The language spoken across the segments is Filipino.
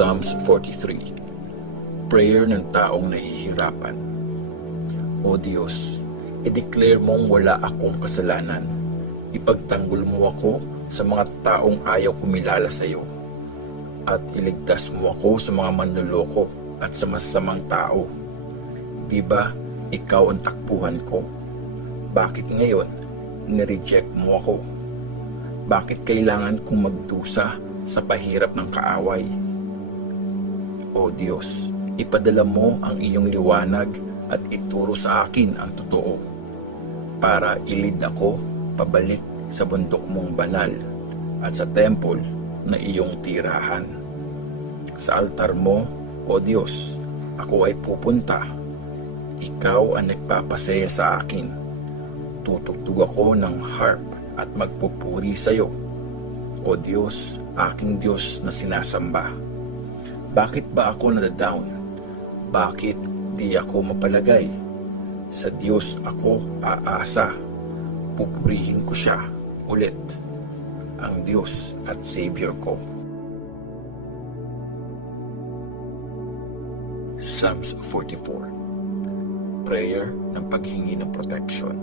Psalms 43. Prayer ng taong nahihirapan. O Diyos, i-declare mong wala akong kasalanan. Ipagtanggol mo ako sa mga taong ayaw kumilala sa iyo. At iligtas mo ako sa mga manloloko at sa masamang tao. Di ba, ikaw ang takbuhan ko? Bakit ngayon, nireject mo ako? Bakit kailangan kong magdusa sa pahirap ng kaaway? O Diyos, ipadala mo ang iyong liwanag at ituro sa akin ang totoo, para ilid ako pabalik sa bundok mong banal at sa temple na iyong tirahan. Sa altar mo, O Diyos, ako ay pupunta. Ikaw ang nagpapasaya sa akin. Tutugtog ako ng harp at magpupuri sa iyo. O Diyos, aking Diyos na sinasamba. Bakit ba ako nadadown? Bakit di ako mapalagay? Sa Diyos ako aasa. Pupurihin ko siya ulit, ang Diyos at Savior ko. Psalms 44. Prayer ng paghingi ng protection.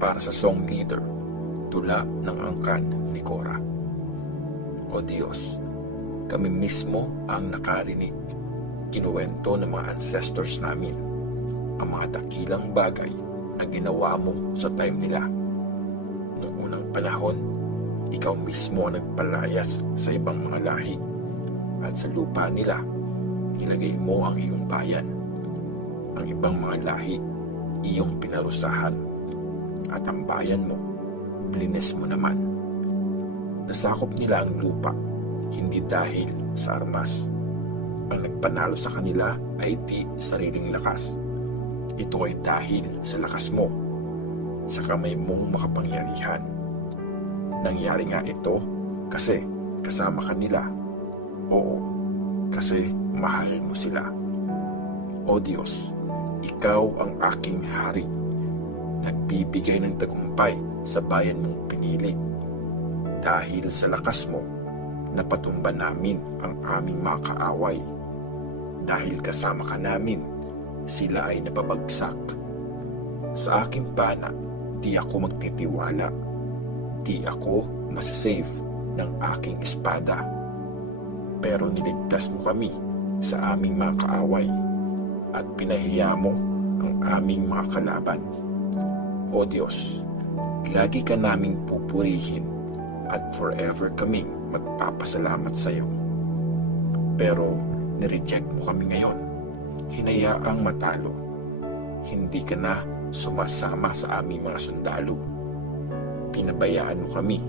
Para sa song leader, tula ng angkan ni Korah. O Diyos, kami mismo ang nakarinig, kinuwento ng mga ancestors namin, ang mga dakilang bagay na ginawa mo sa time nila. Noong unang panahon, ikaw mismo ang nagpalayas sa ibang mga lahi, at sa lupa nila, nilagay mo ang iyong bayan. Ang ibang mga lahi, iyong pinarusahan, at ang bayan mo, blinis mo naman. Nasakop nila ang lupa, hindi dahil sa armas. Ang nagpanalo sa kanila ay di sariling lakas. Ito ay dahil sa lakas mo, sa kamay mong makapangyarihan. Nangyari nga ito kasi kasama ka nila. Oo, kasi mahal mo sila. O Diyos, ikaw ang aking hari. Nagbibigay ng tagumpay sa bayan mong pinili. Dahil sa lakas mo, napatumba namin ang aming mga kaaway. Dahil kasama ka namin, sila ay napabagsak. Sa aking pana, di ako magtitiwala. Di ako masasave ng aking espada. Pero niligtas mo kami sa aming mga kaaway at pinahiya mo ang aming mga kalaban. O Diyos, lagi ka naming pupurihin at forever kaming magpapasalamat sa iyo. Pero nireject mo kami ngayon, hinayaang matalo. Hindi ka na sumasama sa aming mga sundalo. Pinabayaan mo kami,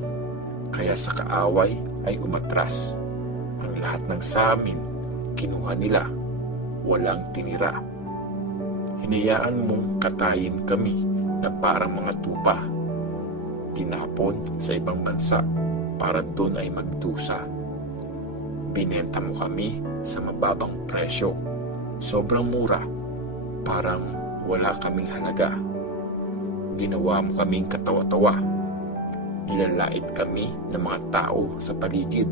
kaya sa kaaway ay umatras. Ang lahat ng sa amin, kinuha nila, walang tinira. Hinayaan mong katayin kami na parang mga tupa, tinapon sa ibang bansa para doon ay magdusa. Binenta mo kami sa mababang presyo, sobrang mura, parang wala kaming halaga. Ginawa mo kaming katawa-tawa, nilalait kami ng mga tao sa paligid.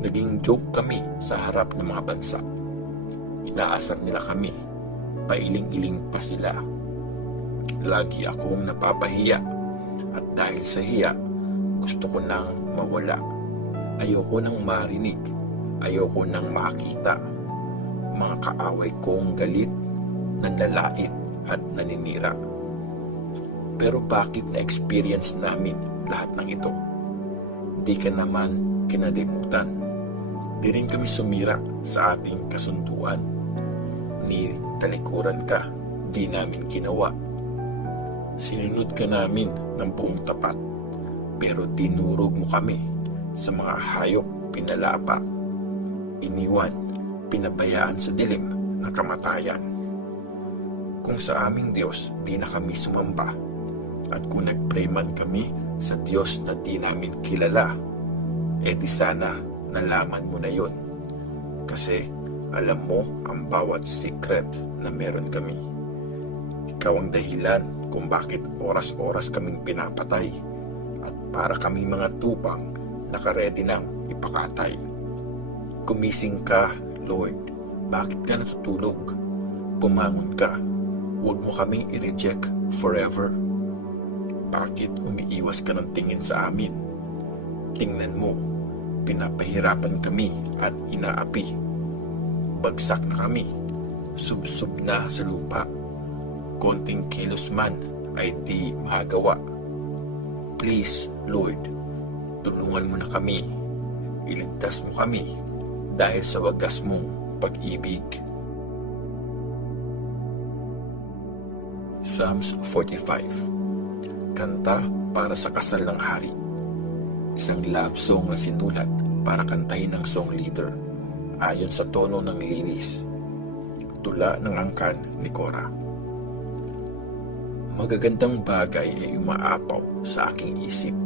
Naging joke kami sa harap ng mga bansa. Inaasar nila kami, pailing-iling pa sila. Lagi akong napapahiya, at dahil sa hiya, gusto ko nang mawala. Ayoko nang marinig, ayoko nang makita. Mga kaaway kong galit, nanlalait at naninira. Pero bakit na-experience namin lahat ng ito? Di ka naman kinalimutan. Di rin kami sumira sa ating kasunduan. Ni talikuran ka, di namin ginawa. Sinunod ka namin ng buong tapat, pero dinurog mo kami sa mga hayop pinalapa. Iniwan, pinabayaan sa dilim ng kamatayan. Kung sa aming Diyos di na kami sumamba, at kung nag-pray man kami sa Diyos na di namin kilala, di sana nalaman mo na yun. Kasi alam mo ang bawat secret na meron kami. Ikaw ang dahilan kung bakit oras-oras kaming pinapatay, at para kaming mga tupang nakaredy nang ipakatay. Gumising ka, Lord. Bakit ka natutulog? Bumangon ka. Huwag mo kaming i-reject forever. Bakit umiiwas ka ng tingin sa amin? Tingnan mo, pinapahirapan kami at inaapi. Bagsak na kami, subsob na sa lupa. Konting kilos man ay di magawa. Please, Lord, tulungan mo na kami. Iligtas mo kami dahil sa wagas mong pag-ibig. Psalms 45. Kanta para sa kasal ng hari. Isang love song na sinulat para kantahin ng song leader ayon sa tono ng liris. Tula ng angkan ni Cora. Magagandang bagay ay umaapaw sa aking isip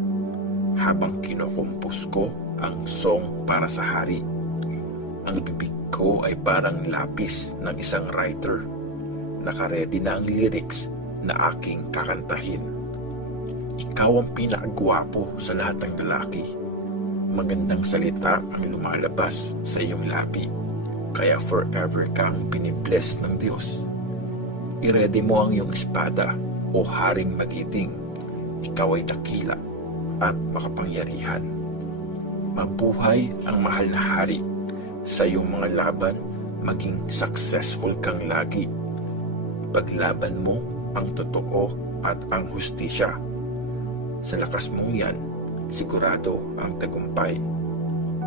habang kinokompos ko ang song para sa hari. Ang bibig ko ay parang lapis ng isang writer. Nakaredy na ang lyrics na aking kakantahin. Ikaw ang pinakagwapo sa lahat ng lalaki. Magandang salita ang lumalabas sa iyong labi. Kaya forever kang binibless ng Diyos. I-ready mo ang iyong espada o haring magiting. Ikaw ay dakila at makapangyarihan. Mabuhay ang mahal na hari. Sa iyong mga laban, maging successful kang lagi. Paglaban mo ang totoo at ang hustisya. Sa lakas mong yan, sigurado ang tagumpay.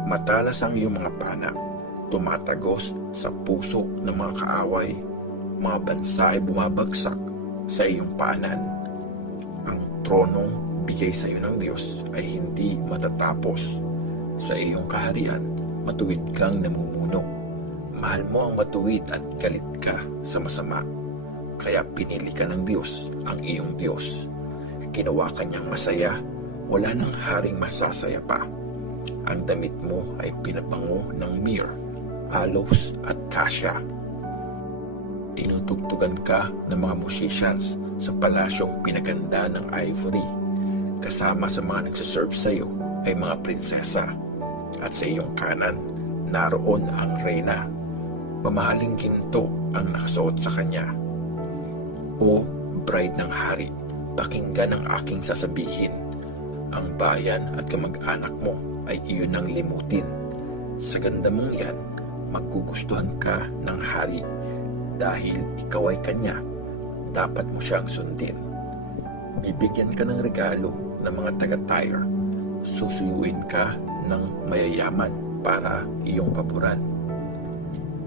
Matalas ang iyong mga pana, tumatagos sa puso ng mga kaaway. Mga bansa ay bumabagsak sa iyong paanan. Ang tronong bigay sa iyo ng Diyos ay hindi matatapos. Sa iyong kaharian, matuwid kang namumuno. Mahal mo ang matuwid at galit ka sa masama. Kaya pinili ka ng Diyos ang iyong Diyos. Ginawa ka niyang masaya, wala nang haring masasaya pa. Ang damit mo ay pinabango ng myrrh, aloes at cassia. Tinutugtugan ka ng mga musicians sa palasyong pinaganda ng ivory. Kasama sa mga nagsaserve sa iyo ay mga prinsesa. At sa iyong kanan, naroon ang reyna. Mamahaling ginto ang nakasuot sa kanya. O bride ng hari, pakinggan ang aking sasabihin. Ang bayan at kamag-anak mo ay iyon ang limutin. Sa ganda mong yan, maggugustuhan ka ng hari. Dahil ikaw ay kanya, dapat mo siyang sundin. Bibigyan ka ng regalo ng mga taga-Tyre. Susuyuin ka ng mayayaman para iyong paboran.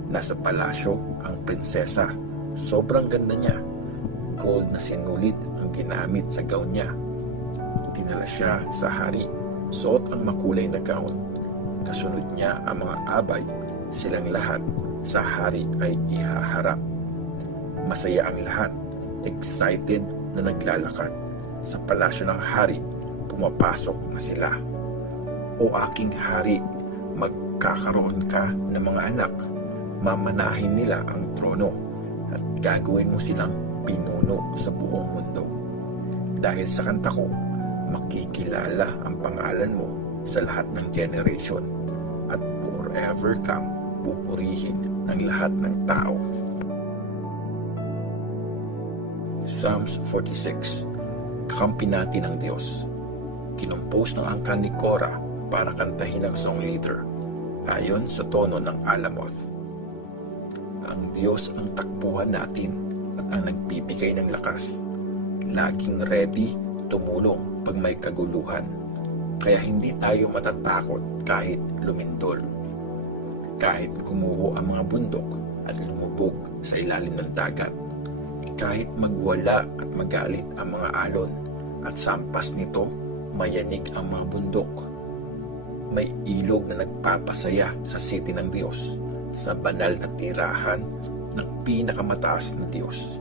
Nasa palasyo ang prinsesa. Sobrang ganda niya. Gold na sinulid ang ginamit sa gown niya. Dinala siya sa hari. Suot ang makulay na gown. Kasunod niya ang mga abay. Silang lahat sa hari ay ihaharap. Masaya ang lahat. Excited na naglalakad. Sa palasyo ng hari, pumapasok na sila. O aking hari, magkakaroon ka ng mga anak. Mamanahin nila ang trono at gagawin mo silang pinuno sa buong mundo. Dahil sa kanta ko, makikilala ang pangalan mo sa lahat ng generation at forever kang pupurihin ng lahat ng tao. Psalms 46. Kakampi natin ng Diyos. Kinompose ng angkan ni Cora para kantahin ng song leader ayon sa tono ng Alamoth. Ang Diyos ang takbuhan natin at ang nagbibigay ng lakas. Laging ready tumulong pag may kaguluhan. Kaya hindi tayo matatakot kahit lumindol. Kahit gumuho ang mga bundok at lumubog sa ilalim ng dagat. Kahit magwala at magalit ang mga alon at sampas nito mayanig ang mga bundok. May ilog na nagpapasaya sa city ng Diyos, sa banal na tirahan ng pinakamataas na Diyos.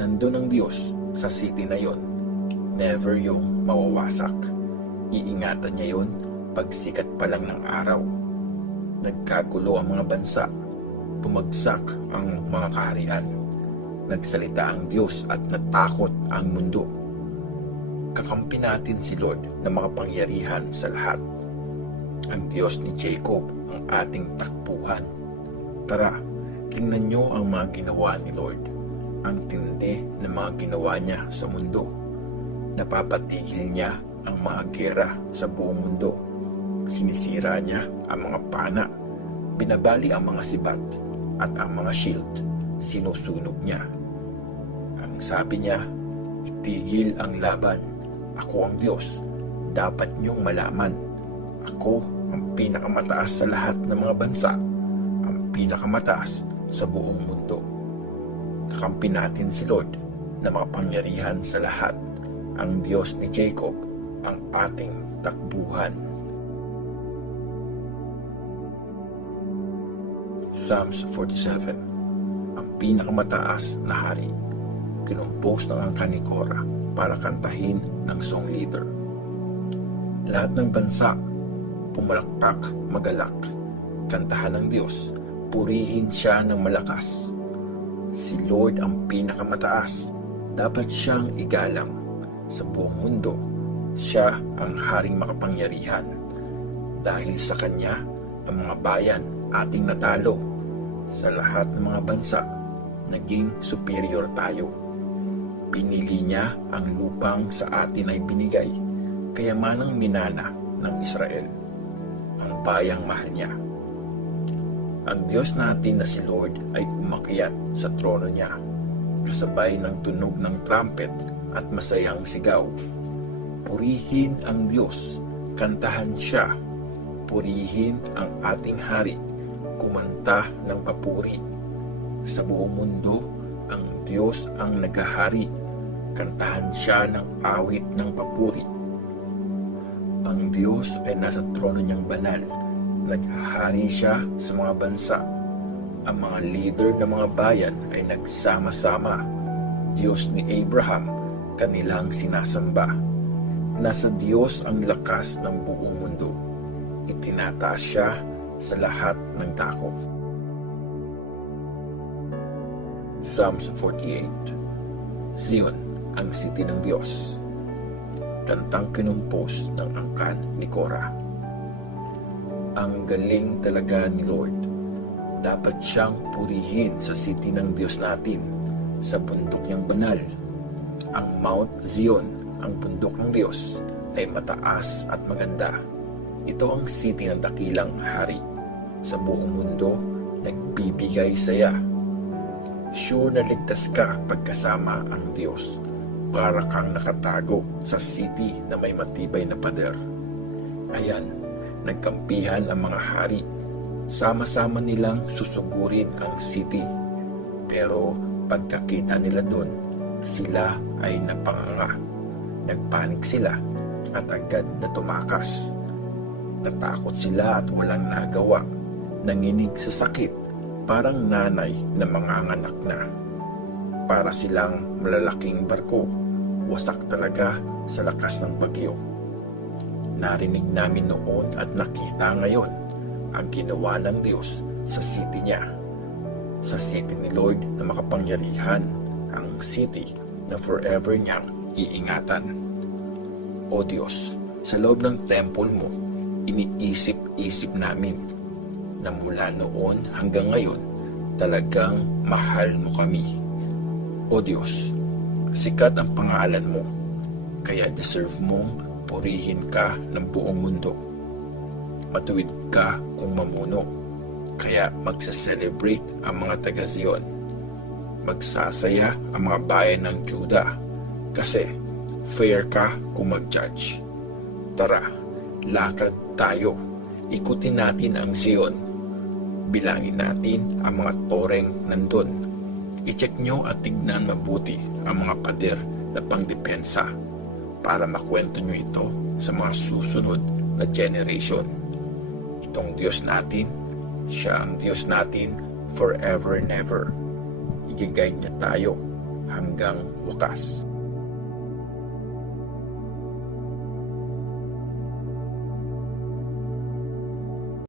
Nandun ang Diyos sa city na yon, never yung mawawasak. Iingatan niya yon pag sikat pa lang ng araw. Nagkagulo ang mga bansa, bumagsak ang mga kaharian. Nagsalita ang Diyos at natakot ang mundo. Kakampi natin si Lord na makapangyarihan sa lahat. Ang Diyos ni Jacob ang ating takbuhan. Tara, tingnan niyo ang mga ginawa ni Lord. Ang tindi ng mga ginawa niya sa mundo. Napapatigil niya ang mga gera sa buong mundo. Sinisira niya ang mga pana. Binabali ang mga sibat at ang mga shield. Sinusunog niya. Ang sabi niya, itigil ang laban. Ako ang Diyos. Dapat niyong malaman. Ako ang pinakamataas sa lahat ng mga bansa. Ang pinakamataas sa buong mundo. Kakampi natin si Lord na makapangyarihan sa lahat. Ang Diyos ni Jacob ang ating takbuhan. Psalms 47. Ang pinakamataas na hari. Kinumpos ng angkan ni Korah para kantahin ng song leader. Lahat ng bansa, pumalakpak, magalak, kantahan ng Diyos, purihin siya ng malakas. Si Lord ang pinakamataas, dapat siyang igalang. Sa buong mundo, siya ang haring makapangyarihan. Dahil sa Kanya, ang mga bayan ating natalo. Sa lahat ng mga bansa, naging superior tayo. Pinili niya ang lupang sa atin ay binigay, kayamanang minana ng Israel, ang bayang mahal niya. Ang Diyos natin na si Lord ay umakyat sa trono niya, kasabay ng tunog ng trumpet at masayang sigaw. Purihin ang Diyos, kantahan siya, purihin ang ating hari, kumanta ng papuri. Sa buong mundo, ang Diyos ang naghahari, kantahan siya ng awit ng papuri. Ang Diyos ay nasa trono niyang banal, naghahari siya sa mga bansa. Ang mga leader ng mga bayan ay nagsama-sama. Diyos ni Abraham, kanilang sinasamba. Nasa Diyos ang lakas ng buong mundo. Itinataas siya sa lahat ng dako. Psalms 48. Zion, ang city ng Diyos. Kantang kinumpos ng angkan ni Korah. Ang galing talaga ni Lord. Dapat siyang purihin sa city ng Diyos natin, sa bundok niyang banal. Ang Mount Zion, ang bundok ng Diyos, ay mataas at maganda. Ito ang city ng dakilang hari. Sa buong mundo, nagbibigay saya. Sure na ligtas ka pagkasama ang Diyos. Para kang nakatago sa city na may matibay na pader. Ayan, nagkampihan ang mga hari. Sama-sama nilang susugurin ang city. Pero pagkakita nila doon, sila ay napanganga. Nagpanik sila at agad na tumakas. Natakot sila at walang nagawa. Nanginig sa sakit, parang nanay na manganganak na. Para silang malalaking barko, wasak talaga sa lakas ng bagyo. Narinig namin noon at nakita ngayon ang ginawa ng Diyos sa city niya. Sa city ni Lord na makapangyarihan, ang city na forever niyang iingatan. O Diyos, sa loob ng temple mo, iniisip-isip namin na mula noon hanggang ngayon, talagang mahal mo kami. O Diyos, sikat ang pangalan mo, kaya deserve mong purihin ka ng buong mundo. Matuwid ka kung mamuno, kaya magsa-celebrate ang mga taga-Zion. Magsasaya ang mga bayan ng Juda, kasi fair ka kung mag-judge. Tara, lakad tayo, ikutin natin ang Zion. Bilangin natin ang mga toreng nandun. I-check nyo at tignan mabuti ang mga pader na pangdepensa para makwento nyo ito sa mga susunod na generation. Itong Diyos natin, siya ang Diyos natin forever and ever. I-guide niya tayo hanggang wakas.